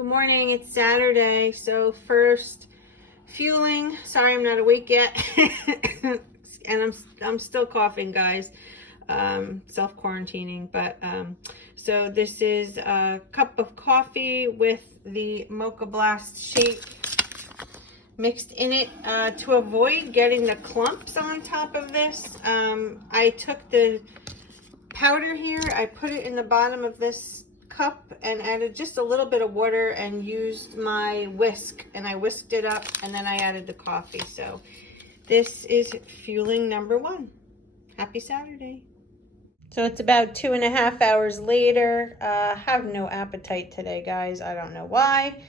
Good morning, it's Saturday, so first fueling. Sorry I'm not awake yet. And I'm still coughing, guys. Self-quarantining, but so this is a cup of coffee with the Mocha Blast shake mixed in it to avoid getting the clumps on top of this. I took the powder here, I put it in the bottom of this cup and added just a little bit of water and used my whisk, and I whisked it up, and then I added the coffee. So this is fueling number one. Happy Saturday. So it's about 2.5 hours later. Have no appetite today, guys. I don't know why.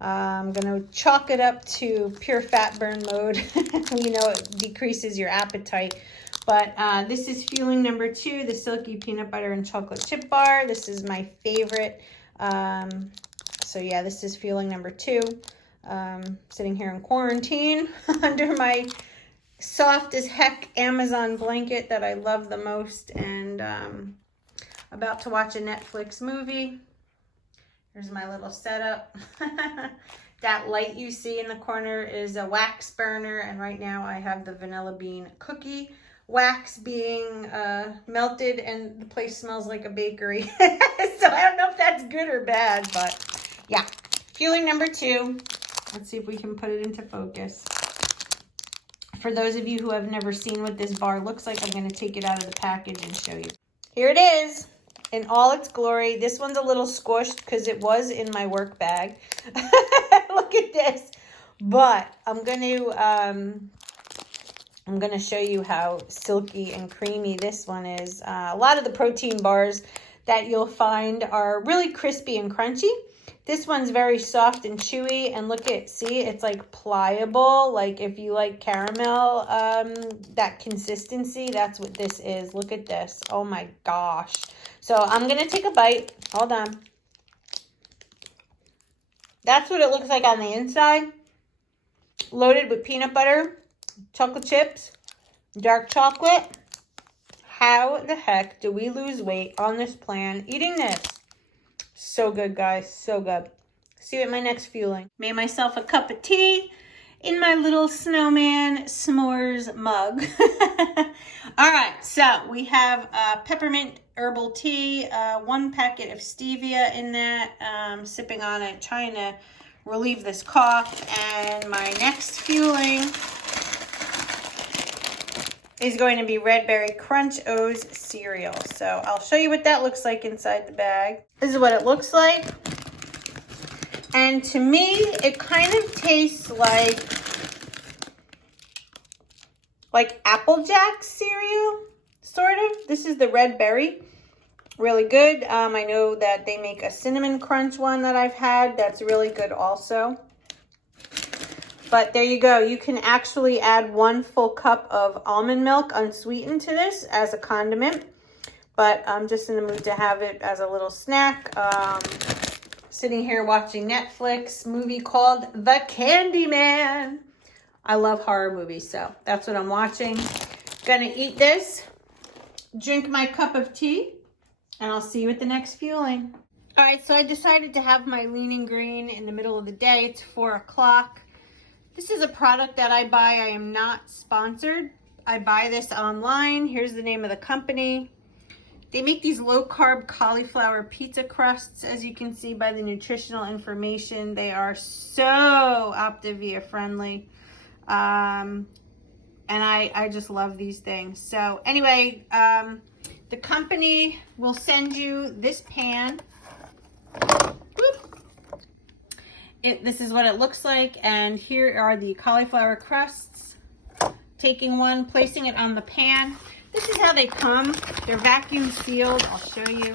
I'm gonna chalk it up to pure fat burn mode. You know, it decreases your appetite. But this is fueling number two, the silky peanut butter and chocolate chip bar. This is my favorite. So yeah, this is fueling number two. Sitting here in quarantine under my soft as heck Amazon blanket that I love the most, and about to watch a Netflix movie. Here's my little setup. That light you see in the corner is a wax burner, and right now I have the vanilla bean cookie wax being melted, and the place smells like a bakery. So I don't know if that's good or bad, but yeah. Fueling number two. Let's see if we can put it into focus. For those of you who have never seen what this bar looks like, I'm going to take it out of the package and show you. Here it is in all its glory. This one's a little squished because it was in my work bag. Look at this. But I'm going to show you how silky and creamy this one is. A lot of the protein bars that you'll find are really crispy and crunchy. This one's very soft and chewy, and look at, see, it's like pliable. Like if you like caramel, that consistency, that's what this is. Look at this. Oh my gosh. So I'm going to take a bite. Hold on. That's what it looks like on the inside. Loaded with peanut butter, chocolate chips, dark chocolate. How the heck do we lose weight on this plan eating this? So good, guys. So good. See you at my next fueling. Made myself a cup of tea in my little snowman s'mores mug. All right, so we have peppermint herbal tea, 1 packet of stevia in that, sipping on it, trying to relieve this cough. And my next fueling is going to be Red Berry Crunch O's cereal. So I'll show you what that looks like inside the bag. This is what it looks like. And to me, it kind of tastes like Applejack cereal, sort of. This is the Red Berry. Really good. I know that they make a cinnamon crunch one that I've had. That's really good also. But there you go. You can actually add 1 full cup of almond milk unsweetened to this as a condiment. But I'm just in the mood to have it as a little snack. Sitting here watching Netflix movie called The Candyman. I love horror movies, so that's what I'm watching. Gonna eat this, drink my cup of tea, and I'll see you at the next fueling. All right, so I decided to have my lean and green in the middle of the day. It's 4 o'clock. This is a product that I buy. I am not sponsored. I buy this online. Here's the name of the company. They make these low-carb cauliflower pizza crusts, as you can see by the nutritional information. They are so Optavia friendly. And I just love these things. So anyway, the company will send you this pan. This is what it looks like, and here are the cauliflower crusts. Taking one, placing it on the pan. This is how they come. They're vacuum sealed. I'll show you.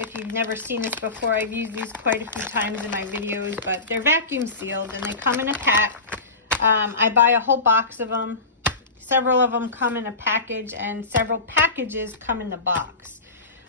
If you've never seen this before, I've used these quite a few times in my videos, but they're vacuum sealed and they come in a pack. I buy a whole box of them. Several of them come in a package, and several packages come in the box.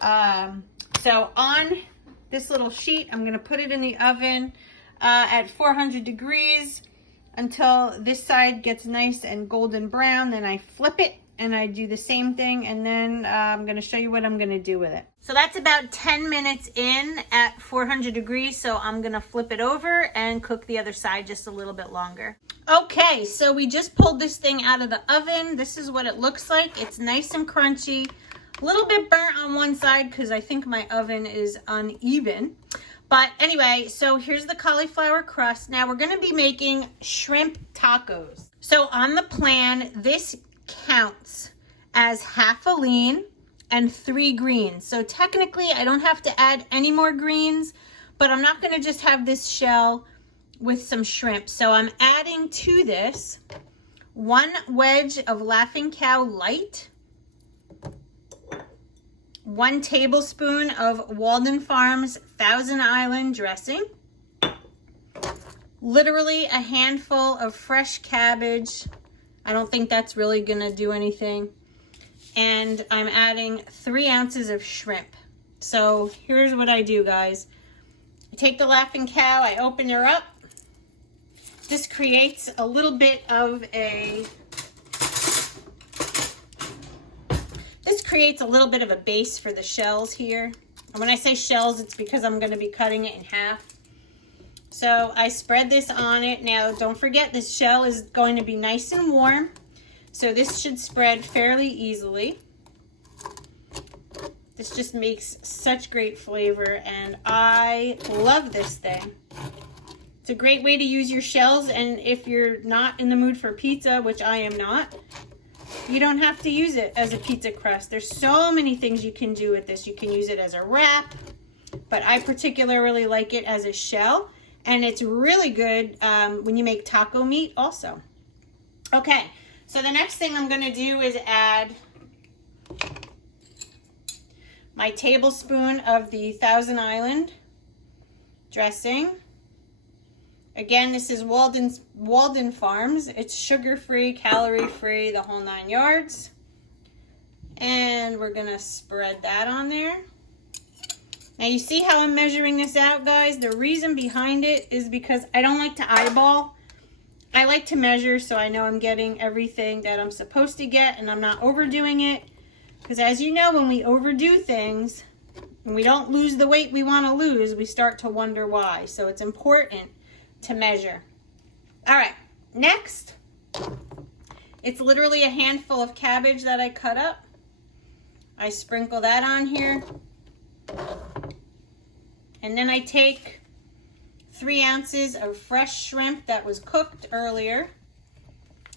So on this little sheet, I'm going to put it in the oven at 400 degrees until this side gets nice and golden brown. Then I flip it and I do the same thing, and then I'm gonna show you what I'm gonna do with it. So that's about 10 minutes in at 400 degrees, so I'm gonna flip it over and cook the other side just a little bit longer. Okay, so we just pulled this thing out of the oven. This is what it looks like. It's nice and crunchy, a little bit burnt on one side because I think my oven is uneven. But anyway, so here's the cauliflower crust. Now we're gonna be making shrimp tacos. So on the plan, this counts as half a lean and 3 greens. So technically I don't have to add any more greens, but I'm not gonna just have this shell with some shrimp. So I'm adding to this 1 wedge of Laughing Cow Light, 1 tablespoon of Walden Farms Thousand Island dressing, literally a handful of fresh cabbage. I don't think that's really gonna do anything. And I'm adding 3 ounces of shrimp. So here's what I do, guys. I take the Laughing Cow, I open her up. This creates a little bit of a base for the shells here. And when I say shells, it's because I'm gonna be cutting it in half. So I spread this on it. Now, don't forget, this shell is going to be nice and warm. So this should spread fairly easily. This just makes such great flavor, and I love this thing. It's a great way to use your shells, and if you're not in the mood for pizza, which I am not, you don't have to use it as a pizza crust. There's so many things you can do with this. You can use it as a wrap, but I particularly like it as a shell, and it's really good when you make taco meat also. Okay, so the next thing I'm gonna do is add my tablespoon of the Thousand Island dressing. Again, this is Walden Farms. It's sugar-free, calorie-free, the whole 9 yards. And we're gonna spread that on there. Now you see how I'm measuring this out, guys? The reason behind it is because I don't like to eyeball. I like to measure so I know I'm getting everything that I'm supposed to get and I'm not overdoing it. Because as you know, when we overdo things, and we don't lose the weight we want to lose, we start to wonder why. So it's important to measure. All right, next, it's literally a handful of cabbage that I cut up. I sprinkle that on here. And then I take 3 ounces of fresh shrimp that was cooked earlier,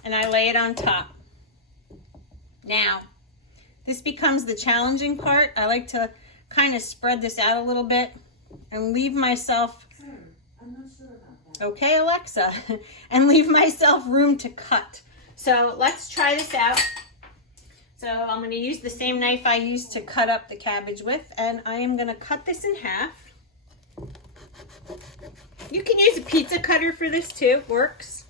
and I lay it on top. Now, this becomes the challenging part. I like to kind of spread this out a little bit and leave myself, okay, Alexa, and leave myself room to cut. So let's try this out. So I'm going to use the same knife I used to cut up the cabbage with, and I am going to cut this in half. You can use a pizza cutter for this too, works.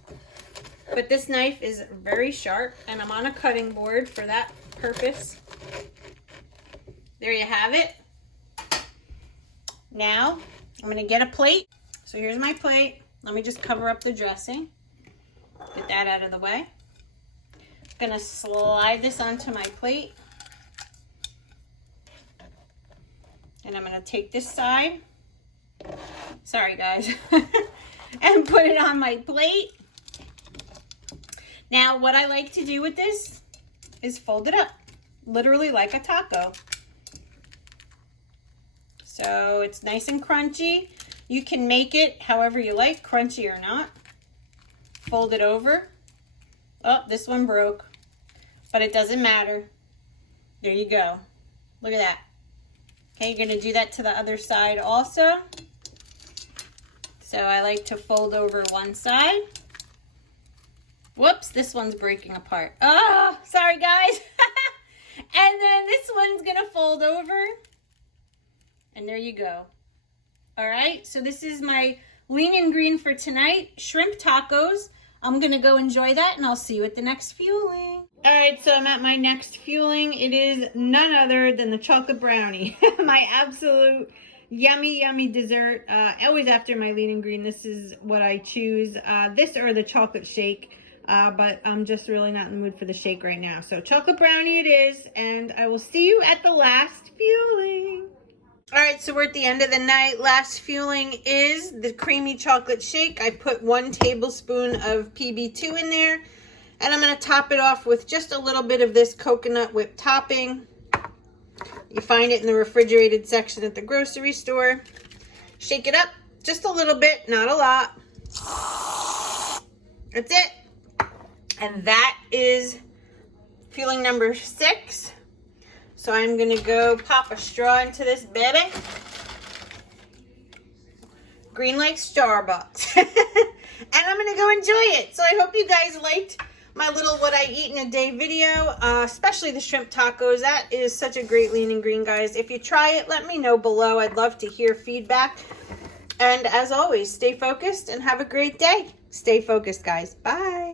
But this knife is very sharp, and I'm on a cutting board for that purpose. There you have it. Now, I'm going to get a plate. So here's my plate. Let me just cover up the dressing. Get that out of the way. I'm going to slide this onto my plate. And I'm going to take this side. Sorry, guys. And put it on my plate. Now, what I like to do with this is fold it up. Literally like a taco. So it's nice and crunchy. You can make it however you like, crunchy or not. Fold it over. Oh, this one broke, but it doesn't matter. There you go. Look at that. Okay, you're gonna do that to the other side also. So I like to fold over one side. Whoops, this one's breaking apart. Oh, sorry guys. And then this one's gonna fold over. And there you go. All right, so this is my lean and green for tonight, shrimp tacos. I'm gonna go enjoy that, and I'll see you at the next fueling. All right, so I'm at my next fueling. It is none other than the chocolate brownie. My absolute yummy, yummy dessert. Always after my lean and green, this is what I choose. This or the chocolate shake. but I'm just really not in the mood for the shake right now. So chocolate brownie it is, and I will see you at the last fueling. All right, so we're at the end of the night. Last fueling is the creamy chocolate shake. I put 1 tablespoon of PB2 in there, and I'm gonna top it off with just a little bit of this coconut whipped topping. You find it in the refrigerated section at the grocery store. Shake it up just a little bit, not a lot. That's it. And that is fueling number 6. So I'm gonna go pop a straw into this baby. Green like Starbucks. And I'm gonna go enjoy it. So I hope you guys liked my little what I eat in a day video, especially the shrimp tacos. That is such a great lean and green, guys. If you try it, let me know below. I'd love to hear feedback. And as always, stay focused and have a great day. Stay focused, guys. Bye.